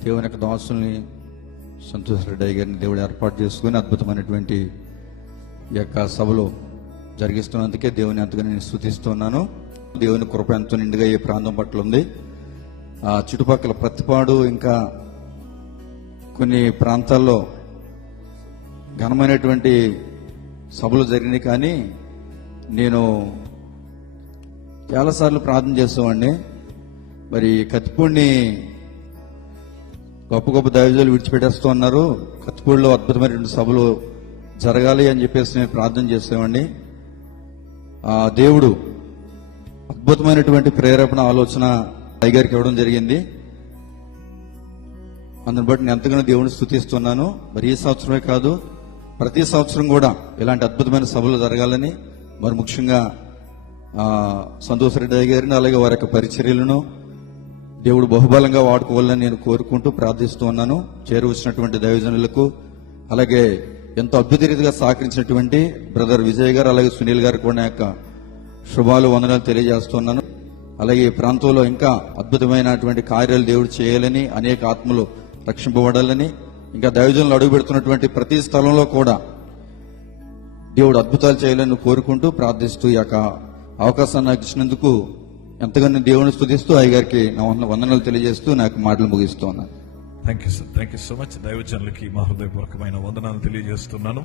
దేవుని యొక్క దాసుల్ని సంతోష్ రెడ్డి గారిని దేవుడు ఏర్పాటు చేసుకుని అద్భుతమైనటువంటి ఈ యొక్క సభలో జరిగిస్తున్నందుకే దేవుని అంతగా నేను స్థుతిస్తున్నాను దేవుని కృప ఎంతో నిండుగా ఈ ప్రాంతం పట్ల ఉంది. ఆ చుట్టుపక్కల ప్రతిపాడు ఇంకా కొన్ని ప్రాంతాల్లో ఘనమైనటువంటి సభలు జరిగినాయి కానీ నేను చాలాసార్లు ప్రార్థన చేస్తామండి మరి కత్తిపూడిని గొప్ప గొప్ప దైవజులు విడిచిపెట్టేస్తూ ఉన్నారు. కత్తిపూడిలో అద్భుతమైనటువంటి సభలు జరగాలి అని చెప్పేసి మేము ప్రార్థన చేసేవాడిని. ఆ దేవుడు అద్భుతమైనటువంటి ప్రేరేపణ ఆలోచన టైగర్కి ఇవ్వడం జరిగింది. అందుని బట్టి నేను ఎంతగానో దేవుని స్థుతిస్తున్నాను. మరి ఈ సంవత్సరమే కాదు ప్రతి సంవత్సరం కూడా ఇలాంటి అద్భుతమైన సభలు జరగాలని మరి ముఖ్యంగా సంతోష్ రెడ్డి గారిని అలాగే వారి యొక్క పరిచర్యలను దేవుడు బహుబలంగా వాడుకోవాలని నేను కోరుకుంటూ ప్రార్థిస్తూ ఉన్నాను. చేరువచ్చినటువంటి దైవజనులకు అలాగే ఎంతో అద్భుత రీతిగా సహకరించినటువంటి బ్రదర్ విజయ్ గారు అలాగే సునీల్ గారు కూడా యొక్క శుభాలు వందనాలు తెలియజేస్తున్నాను అలాగే ఈ ప్రాంతంలో ఇంకా అద్భుతమైనటువంటి కార్యాలు దేవుడు చేయాలని అనేక ఆత్మలు రక్షింపబడాలని ఇంకా దైవజనులు అడుగు పెడుతున్నటువంటి ప్రతి స్థలంలో కూడా దేవుడు అద్భుతాలు చేయాలని కోరుకుంటూ ప్రార్థిస్తూ ఈ యొక్క అవకాశాన్ని ఇచ్చినందుకు ఎంతగానో దేవుని స్థుతిస్తూ అయ్యగారికి నా వంద- వందనాలు తెలియజేస్తూ నాకు మాటలు ముగిస్తూ ఉన్నాను. Thank you sir thank you so much దైవజనులకి మా హృదయపూర్వకమైన వందనాలు తెలియజేస్తున్నాను.